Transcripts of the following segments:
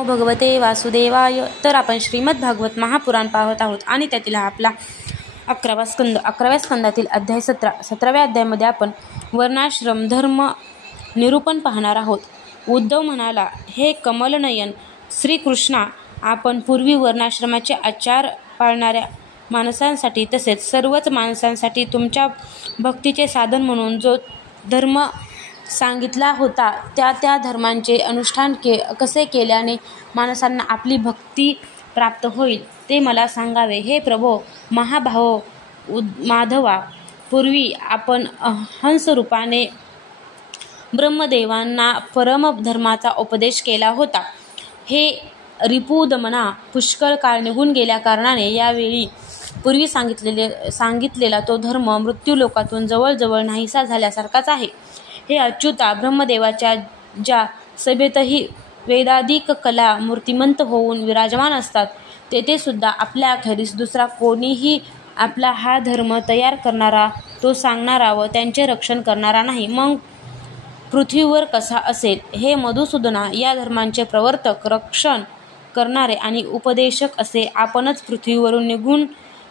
नमो भगवते वासुदेवाय. तर आपण श्रीमद भागवत महापुराण पाहत आहोत आणि त्यातील हा आपला 11व्या स्कंदातील अध्याय 17व्या अध्यायामध्ये आपण वर्णाश्रम धर्म निरूपण पाहणार आहोत. उद्धव म्हणाला, हे कमलनयन श्रीकृष्णा, आपण पूर्वी वर्णाश्रमाचे आचार पाळणाऱ्या माणसांसाठी तसेच सर्वच माणसांसाठी तुमच्या भक्तीचे साधन म्हणून जो धर्म सांगितला होता त्या धर्मांचे अनुष्ठान कसे केल्याने माणसांना आपली भक्ती प्राप्त होईल ते मला सांगावे. हे प्रभो महाभाव माधवा, पूर्वी आपण हंसरूपाने ब्रह्मदेवांना परमधर्माचा उपदेश केला होता. हे रिपुदमना, पुष्कळ काळ निघून गेल्या कारणाने यावेळी पूर्वी सांगितलेला तो धर्म मृत्यूलोकातून जवळजवळ नाहीसा झाल्यासारखाच आहे. हे अच्युता, ब्रह्मदेवाच्या ज्या सभेतही वेदाधिक कला मूर्तिमंत होऊन विराजमान असतात, तेथे सुद्धा आपल्याखेरीज दुसरा कोणीही आपला हा धर्म तयार करणारा, तो सांगणारा व त्यांचे रक्षण करणारा नाही. मग पृथ्वीवर कसा असेल? हे मधुसूदना, या धर्मांचे प्रवर्तक, रक्षण करणारे आणि उपदेशक असे आपणच पृथ्वीवरून निघून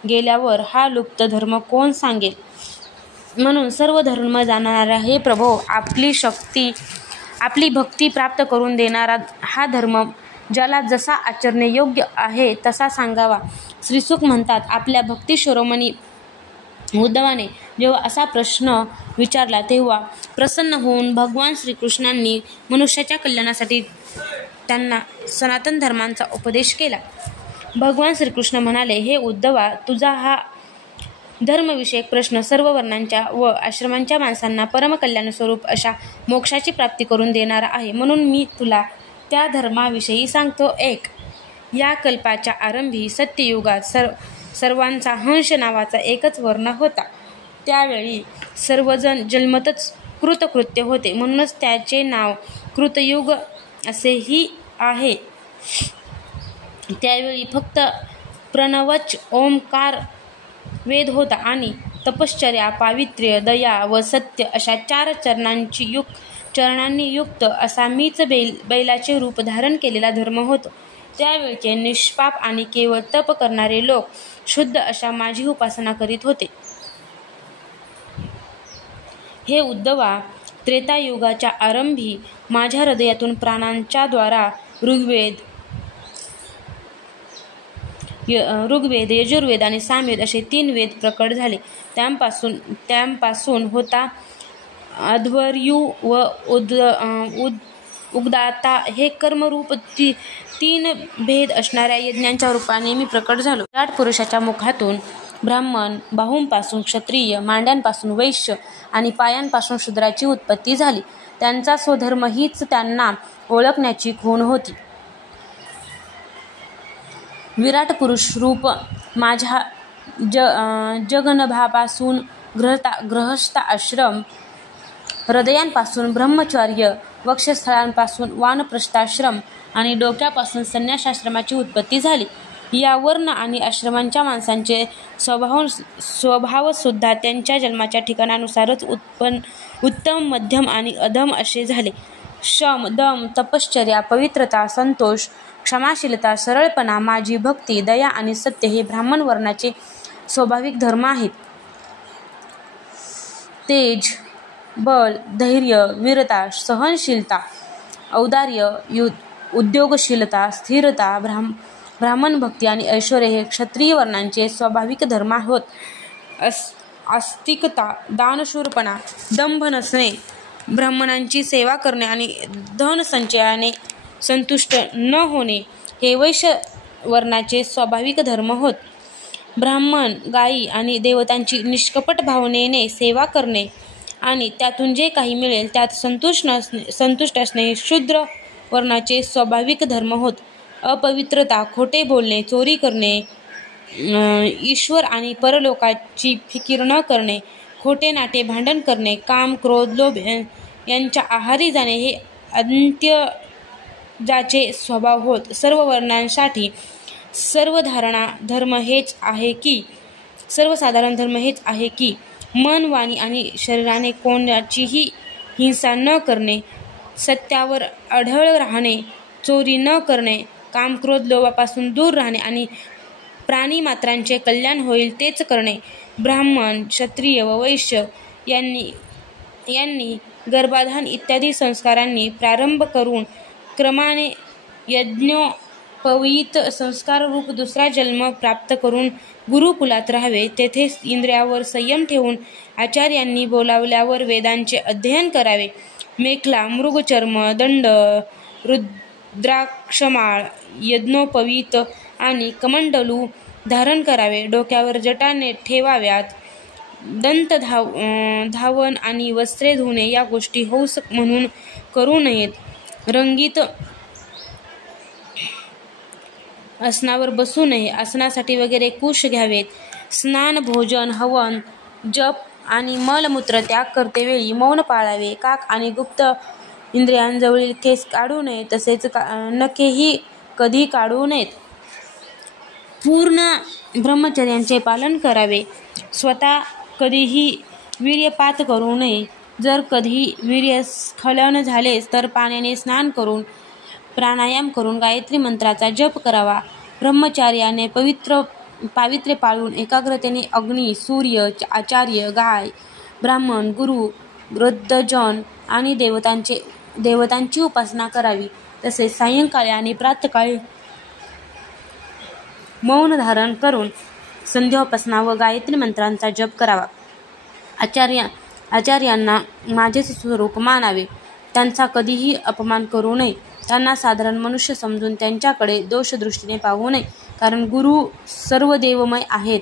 गेल्यावर हा लुप्त धर्म कोण सांगेल? म्हणून सर्व धर्म जाणणाऱ्या हे प्रभो, आपली भक्ती प्राप्त करून देणारा हा धर्म ज्याला जसा आचरणे योग्य आहे तसा सांगावा. श्रीसुख म्हणतात, आपल्या भक्ती शिरोमणी उद्धवाने जेव्हा असा प्रश्न विचारला तेव्हा प्रसन्न होऊन भगवान श्रीकृष्णांनी मनुष्याच्या कल्याणासाठी त्यांना सनातन धर्मांचा उपदेश केला. भगवान श्रीकृष्ण म्हणाले, हे उद्धवा, तुझा हा धर्मविषयक प्रश्न सर्व वर्णांच्या व आश्रमांच्या माणसांना परमकल्याणस्वरूप अशा मोक्षाची प्राप्ती करून देणारा आहे. म्हणून मी तुला त्या धर्माविषयी सांगतो. 1. या कल्पाच्या आरंभी सत्ययुगात सर्वांचा हंस नावाचा एकच वर्ण होता. त्यावेळी सर्वजण जन्मतच कृतकृत्य होते, म्हणूनच त्याचे नाव कृतयुग असेही आहे. त्यावेळी फक्त प्रणवच ओंकार वेद होता आणि तपश्चर्या, पावित्र्य, दया व सत्य अशा 4 चरणांनी युक्त असा मीच बैलाचे रूप धारण केलेला धर्म होतो. त्यावेळचे निष्पाप आणि केवळ तप करणारे लोक शुद्ध अशा माझी उपासना करीत होते. हे उद्धवा, त्रेतायुगाच्या आरंभी माझ्या हृदयातून प्राणांच्या द्वारा ऋग्वेद, यजुर्वेद आणि सामवेद असे 3 वेद प्रकट झाले. त्यांपासून होता अध्वर्यू व उद्गाता हे कर्मरूप 3 भेद असणाऱ्या यज्ञांच्या रूपाने मी प्रकट झालो. विराट पुरुषाच्या मुखातून ब्राह्मण, बाहूंपासून क्षत्रिय, मांड्यांपासून वैश्य आणि पायांपासून शूद्राची उत्पत्ती झाली. त्यांचा स्वधर्म हीच त्यांना ओळखण्याची खूण होती. विराट पुरुष रूप माझ्या जगनभापासून गृहस्थ आश्रम, हृदयांपासून ब्रह्मचर्य, वक्षस्थळांपासून वानप्रस्थाश्रम आणि डोक्यापासून संन्यासाश्रमाची उत्पत्ती झाली. या वर्ण आणि आश्रमांच्या माणसांचे स्वभावसुद्धा त्यांच्या जन्माच्या ठिकाणानुसारच उत्तम, मध्यम आणि अधम असे झाले. शम, दम, तपश्चर्या, पवित्रता, संतोष, क्षमाशीलता, सरळपणा, माझी भक्ती, दया आणि सत्य हे ब्राह्मण वर्णाचे स्वाभाविक धर्म आहेत. तेज, बल, धैर्य, वीरता, सहनशीलता, औदार्य, उद्योगशीलता, स्थिरता, ब्राह्मण भक्ती आणि ऐश्वर्य हे क्षत्रिय वर्णांचे स्वाभाविक धर्म होत. आस्तिकता, दानशूरपणा, दंभ नसणे, ब्राह्मणांची सेवा करणे आणि धनसंचयाने संतुष्ट न होणे हे वैश्य वर्णाचे स्वाभाविक धर्म होत. ब्राह्मण, गायी आणि देवतांची निष्कपट भावनेने सेवा करणे आणि त्यातून जे काही मिळेल त्यात संतुष्ट असणे हे शूद्र वर्णाचे स्वाभाविक धर्म होत. अपवित्रता, खोटे बोलणे, चोरी करणे, ईश्वर आणि परलोकाची फिकीर न करणे, खोटे नाटे, भांडण करणे, काम, क्रोध, लोभ यांच्या आहारी जाणे हे अंत्यजाचे स्वभाव होत. सर्व वर्णांसाठी सर्वसाधारण धर्म हेच आहे की मन, वाणी आणि शरीराने कोणाचीही हिंसा न करणे, सत्यावर अढळ राहणे, चोरी न करणे, काम, क्रोध, लोभापासून दूर राहणे आणि प्राणीमात्रांचे कल्याण होईल तेच करणे. ब्राह्मण, क्षत्रिय व वैश्य यांनी गर्भाधान इत्यादी संस्कारांनी प्रारंभ करून क्रमाने यज्ञोपवीत संस्काररूप दुसरा जन्म प्राप्त करून गुरुकुलात राहावे. तेथे इंद्रियावर संयम ठेवून आचार्यांनी बोलावल्यावर वेदांचे अध्ययन करावे. मेखला, मृगचर्म, दंड, रुद्राक्षमाळ, यज्ञोपवीत आणि कमंडलू धारण करावे. डोक्यावर जटा ठेवाव्यात. दंत धावन आणि वस्त्रे धुणे या गोष्टी हौस म्हणून करू नयेत. रंगीत आसनावर बसू नये. आसनासाठी वगैरे कुश घ्यावेत. स्नान, भोजन, हवन, जप आणि मलमूत्र त्याग करतेवेळी मौन पाळावे. काक आणि गुप्त इंद्रियांजवळील केस काढू नये. तसेच नखेही कधी काढू नयेत. पूर्ण ब्रह्मचर्याचे पालन करावे. स्वतः कधीही वीर्यपात करू नये. जर कधी वीर्यस्खलन झालेच तर पाण्याने स्नान करून प्राणायाम करून गायत्री मंत्राचा जप करावा. ब्रह्मचार्याने पावित्र्य पाळून एकाग्रतेने अग्नी, सूर्य, आचार्य, गाय, ब्राह्मण, गुरु, वृद्धजन आणि देवतांची उपासना करावी. तसेच सायंकाळी आणि प्रातःकाळी मौन धारण करून संध्योपासना व गायत्री मंत्रांचा जप करावा. आचार्यांना माझेच स्वरूप मानावे. त्यांचा कधीही अपमान करू नये. त्यांना साधारण मनुष्य समजून त्यांच्याकडे दोषदृष्टीने पाहू नये. कारण गुरु सर्व देवमय आहेत.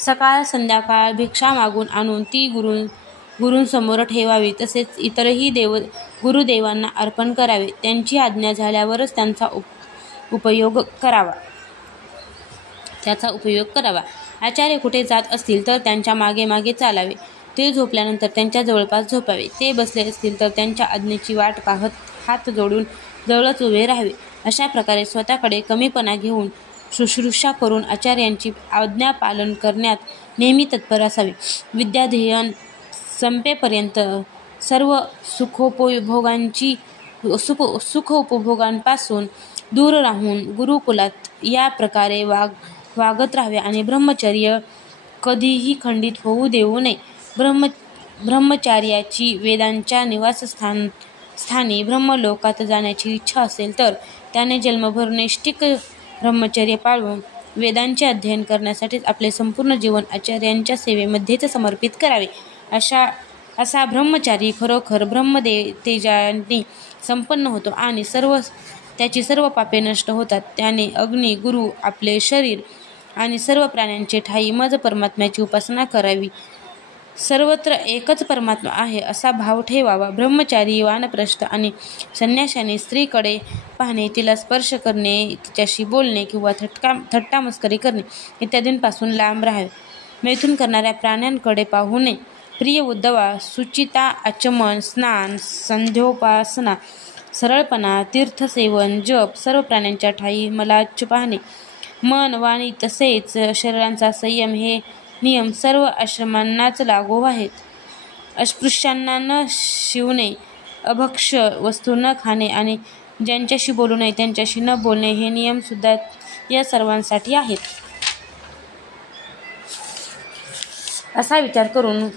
सकाळ संध्याकाळ भिक्षा मागून आणून ती गुरूंसमोर ठेवावी. तसेच इतरही गुरुदेवांना अर्पण करावे. त्यांची आज्ञा झाल्यावरच त्याचा उपयोग करावा. आचार्य कुठे जात असतील तर त्यांच्या मागे मागे चालावे. ते झोपल्यानंतर त्यांच्या जवळपास झोपावे. ते बसले असतील तर त्यांच्या आज्ञेची वाट पाहत हात जोडून जवळच उभे राहावे. अशा प्रकारे स्वतःकडे कमीपणा घेऊन शुश्रूषा करून आचार्यांची आज्ञा पालन करण्यात नेहमी तत्पर असावे. विद्याध्ययन संपेपर्यंत सर्व सुखोपभोगांपासून दूर राहून गुरुकुलात या प्रकारे वागत राहावे आणि ब्रह्मचर्य कधीही खंडित होऊ देऊ नये. ब्रह्मचार्याची वेदांच्या निवासस्थानी ब्रह्मलोकात जाण्याची इच्छा असेल तर त्याने जन्मभर नैष्ठिक ब्रह्मचर्य पाळून वेदांचे अध्ययन करण्यासाठीच आपले संपूर्ण जीवन आचार्यांच्या सेवेमध्येच समर्पित करावे. असा ब्रह्मचारी खरोखर ब्रह्मतेजाने संपन्न होतो आणि त्याची सर्व पापे नष्ट होतात. त्याने अग्नी, गुरु, आपले शरीर आणि सर्व प्राण्यांचे ठायी मज परमात्म्याची उपासना करावी. सर्वत्र एकच परमात्मा आहे असा भाव ठेवावा. ब्रह्मचारी, वानप्रस्थ आणि संन्याशाने स्त्रीकडे पाहणे, तिला स्पर्श करणे, तिच्याशी बोलणे किंवा थट्टा मस्करी करणे इत्यादींपासून लांब राहावे. मैथून करणाऱ्या प्राण्यांकडे पाहू नये. प्रिय उद्धवा, शुचिता, आचमन, स्नान, संध्योपासना, सरळपणा, तीर्थसेवन, जप, सर्व प्राण्यांच्या ठायी मलाच पाहणे, मन, वाणी तसेच शरीरांचा संयम हे नियम सर्व आश्रमांनाच लागू आहेत. अस्पृश्यांना न शिवणे, अभक्ष्य वस्तू न खाणे आणि ज्यांच्याशी बोलू नये त्यांच्याशी न बोलणे हे नियम सुद्धा या सर्वांसाठी आहेत. असा विचार करून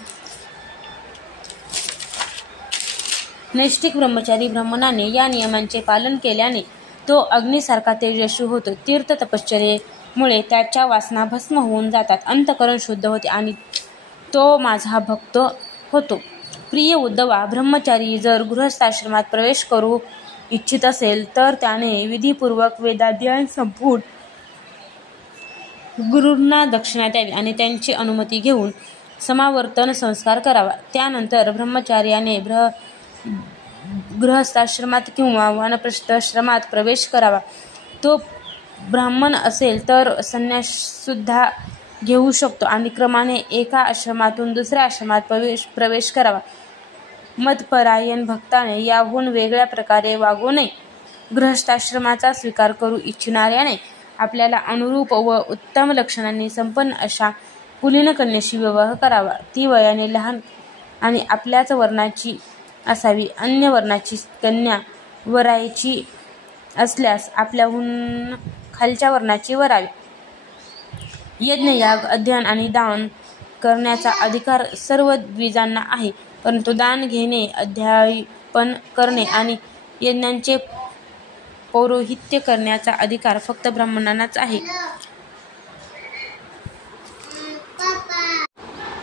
नैष्ठिक ब्रह्मचारी ब्राह्मणाने या नियमांचे पालन केल्याने तो अग्नीसारखा तेजस्वी होतो. तीर्थ तपश्चर्येमुळे त्याच्या वासना भस्म होऊन जातात. अंतःकरण शुद्ध होते आणि तो माझा भक्त होतो. प्रिय उद्धवा, ब्रह्मचारी जर गृहस्थाश्रमात प्रवेश करू इच्छित असेल तर त्याने विधीपूर्वक वेदाध्ययन संपवून गुरूंना दक्षिणा द्यावी आणि त्यांची अनुमती घेऊन समावर्तन संस्कार करावा. त्यानंतर ब्रह्मचार्याने गृहस्थाश्रमात किंवा वानप्रस्थाश्रमात प्रवेश करावा. तो ब्राह्मण असेल तर संन्याससुद्धा घेऊ शकतो आणि क्रमाने एका आश्रमातून दुसऱ्या आश्रमात प्रवेश करावा. मदपरायण भक्ताने याहून वेगळ्या प्रकारे वागू नये. गृहस्थाश्रमाचा स्वीकार करू इच्छिणाऱ्याने आपल्याला अनुरूप व उत्तम लक्षणांनी संपन्न अशा कुलीनकन्येशी विवाह करावा. ती वयाने लहान आणि आपल्याच वर्णाची असावी. अन्य वर्णाची कन्या वरायची असल्यास आपल्याहून खालच्या वर्णाची वरावी. यज्ञ, याग, अध्ययन आणि दान करण्याचा अधिकार सर्व द्विजांना आहे, परंतु दान घेणे, अध्यापन करणे आणि यज्ञांचे पौरोहित्य करण्याचा अधिकार फक्त ब्राह्मणांनाच आहे.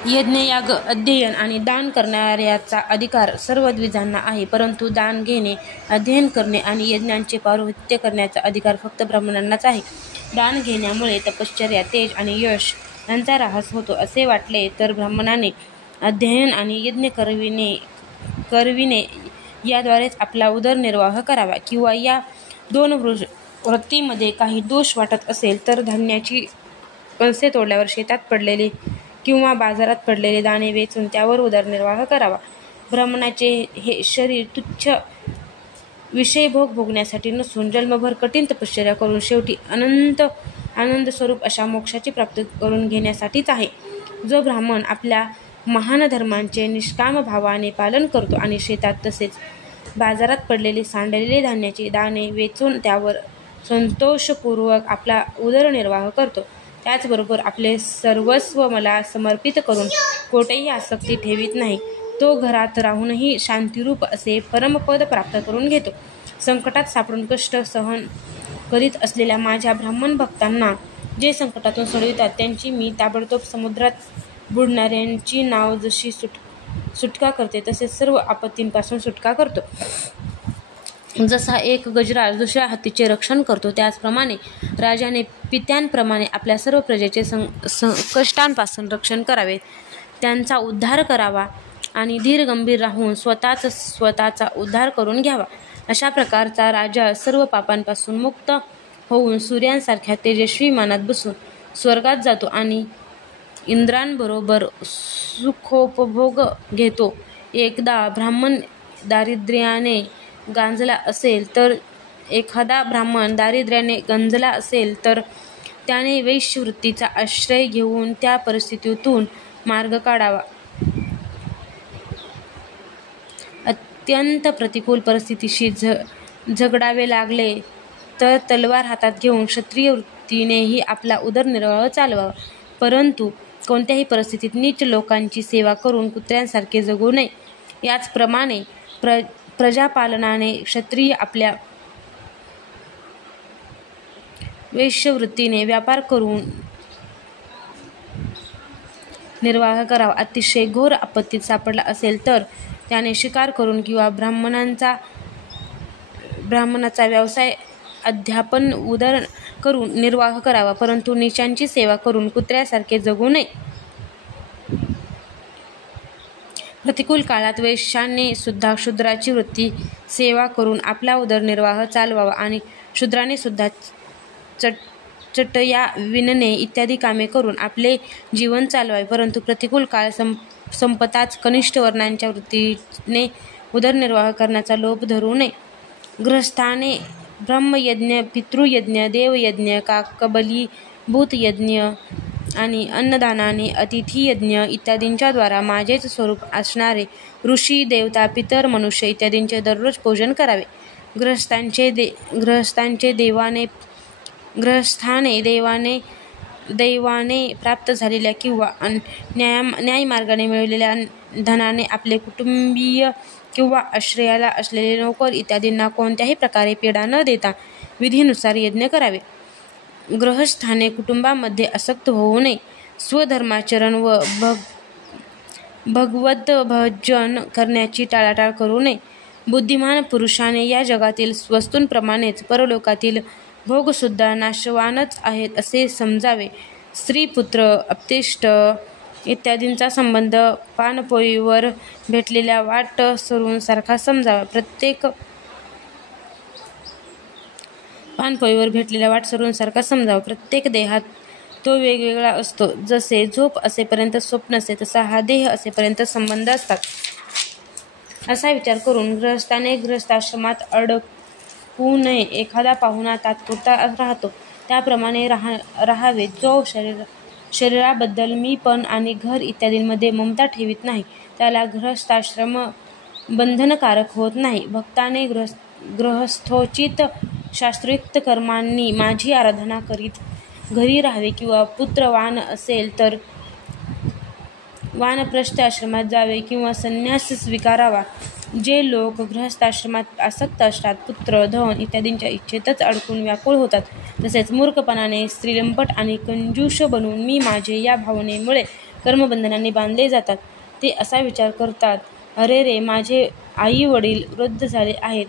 यज्ञ, याग, अध्ययन आणि दान करण्याचा अधिकार सर्व द्विजांना आहे, परंतु दान घेणे, अध्ययन करणे आणि यज्ञांचे पौरोहित्य करण्याचा अधिकार फक्त ब्राह्मणांनाच आहे. दान घेण्यामुळे तपश्चर्या, तेज आणि यश यांचा ऱ्हास होतो असे वाटले तर ब्राह्मणाने अध्ययन आणि यज्ञ करविणे याद्वारेच आपला उदरनिर्वाह करावा. किंवा या दोन वृत्तींमध्ये काही दोष वाटत असेल तर धान्याची कणसे तोडल्यावर शेतात पडलेले किंवा बाजारात पडलेले दाणे वेचून त्यावर उदरनिर्वाह करावा. ब्राह्मणाचे हे शरीर तुच्छ विषयभोग भोगण्यासाठी नसून जन्मभर कठीण तपश्चर्या करून शेवटी अनंत आनंद स्वरूप अशा मोक्षाची प्राप्ती करून घेण्यासाठीच आहे. जो ब्राह्मण आपल्या महान धर्मांचे निष्काम भावाने पालन करतो आणि शेतात तसेच बाजारात पडलेले सांडलेले धान्याचे दाणे वेचून त्यावर संतोषपूर्वक आपला उदरनिर्वाह करतो, त्याचबरोबर आपले सर्वस्व मला समर्पित करून कोठेही आसक्ती ठेवीत नाही, तो घरात राहूनही शांतिरूप असे परमपद प्राप्त करून घेतो. संकटात सापडून कष्ट सहन करीत असलेल्या माझ्या ब्राह्मण भक्तांना जे संकटातून सोडवितात त्यांची मी ताबडतोब समुद्रात बुडणाऱ्यांची नाव जशी सुटका करते तसेच सर्व आपत्तींपासून सुटका करतो. जसा एक गजराज दुसऱ्या हत्तीचे रक्षण करतो त्याचप्रमाणे राजाने पित्यांप्रमाणे आपल्या सर्व प्रजेचे कष्टांपासून रक्षण करावे, त्यांचा उद्धार करावा आणि धीर गंभीर राहून स्वतःचा उद्धार करून घ्यावा. अशा प्रकारचा राजा सर्व पापांपासून मुक्त होऊन सूर्यांसारख्या तेजस्वी विमानात बसून स्वर्गात जातो आणि इंद्रांबरोबर सुखोपभोग घेतो. एकदा ब्राह्मण दारिद्र्याने गांजला असेल तर त्याने वैश्यवृत्तीचा आश्रय घेऊन त्या परिस्थितीतून मार्ग काढावा. अत्यंत प्रतिकूल परिस्थितीशी झगडावे लागले तर तलवार हातात घेऊन क्षत्रिय वृत्तीनेही आपला उदरनिर्वाह चालवावा, परंतु कोणत्याही परिस्थितीत नीच लोकांची सेवा करून कुत्र्यांसारखे जगू नये. याचप्रमाणे प्रजापालनाने क्षत्रिय आपल्या वैश्यवृत्तीने व्यापार करून निर्वाह करावा. अतिशय घोर आपत्तीत सापडला असेल तर त्याने शिकार करून किंवा ब्राह्मणाचा व्यवसाय अध्यापन उदर करून निर्वाह करावा, परंतु नीचांची सेवा करून कुत्र्यासारखे जगू नये. प्रतिकूल काळात वैश्याने सुद्धा शूद्राची वृत्ती सेवा करून आपला उदरनिर्वाह चालवावा आणि शूद्राने सुद्धा चटया विणणे इत्यादी कामे करून आपले जीवन चालवावे, परंतु प्रतिकूल काळ संपताच कनिष्ठ वर्णांच्या वृत्तीने उदरनिर्वाह करण्याचा लोभ धरू नये. गृहस्थाने ब्रह्मयज्ञ, पितृयज्ञ, देवयज्ञ, काकबली, भूतयज्ञ आणि अन्नदानाने, अतिथीयज्ञ इत्यादींच्या द्वारा माझेच स्वरूप असणारे ऋषी, देवता, पितर, मनुष्य इत्यादींचे दररोज पूजन करावे. गृहस्थाने दैवाने प्राप्त झालेल्या किंवा न्यायमार्गाने मिळवलेल्या धनाने आपले कुटुंबीय किंवा आश्रयाला असलेले नोकर इत्यादींना कोणत्याही प्रकारे पीडा न देता विधीनुसार यज्ञ करावे. गृहस्थाने कुटुंबामध्ये आसक्त होऊ नये. स्वधर्माचरण व भगवत भजन करण्याची टाळाटाळ करू नये. बुद्धिमान पुरुषाने या जगातील वस्तूंप्रमाणेच परलोकातील भोगसुद्धा नाशवानच आहेत असे समजावे. स्त्री, पुत्र, आप्तेष्ट इत्यादींचा संबंध पानपोईवर भेटलेल्या वाटसरूंसारखा समजावा. प्रत्येक देहात तो वेगवेगळा असतो. जसे झोप असेपर्यंत स्वप्न असते तसा हा देह असेपर्यंत संबंध असतात. असा विचार करून गृहस्थाने गृहस्थाश्रमात अडकू नये. एखादा पाहुणा तात्पुरता राहतो त्याप्रमाणे राहावे. जो शरीराबद्दल मीपण आणि घर इत्यादींमध्ये ममता ठेवीत नाही त्याला गृहस्थाश्रम बंधनकारक होत नाही. भक्ताने गृहस्थोचित शास्त्रोक्त कर्मांनी माझी आराधना करीत घरी राहावे किंवा पुत्र वान असेल तर वानप्रस्थ आश्रमात जावे किंवा संन्यास स्वीकारावा. जे लोक गृहस्थाश्रमात आसक्त असतात, पुत्र, धन इत्यादींच्या इच्छेतच अडकून व्याकुळ होतात, तसेच मूर्खपणाने स्त्रीलंपट आणि कंजूष बनून मी माझे या भावनेमुळे कर्मबंधनांनी बांधले जातात, ते असा विचार करतात, अरे रे, माझे आई वडील वृद्ध झाले आहेत,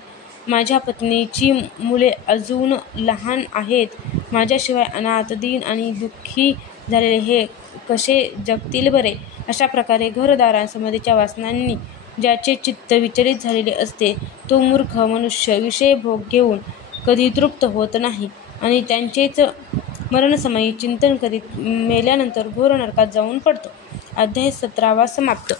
माझ्या पत्नीची मुले अजून लहान आहेत, माझ्याशिवाय अनाथ, दीन आणि दुःखी झालेले हे कसे जगतील बरे. अशा प्रकारे घरदारांसंबंधीच्या वासनांनी ज्याचे चित्त विचलित झालेले असते, तो मूर्ख मनुष्य विषयभोग घेऊन कधी तृप्त होत नाही आणि त्यांचेच मरणसमयी चिंतन करीत मेल्यानंतर घोर नरकात जाऊन पडतो. अध्याय 17 समाप्त.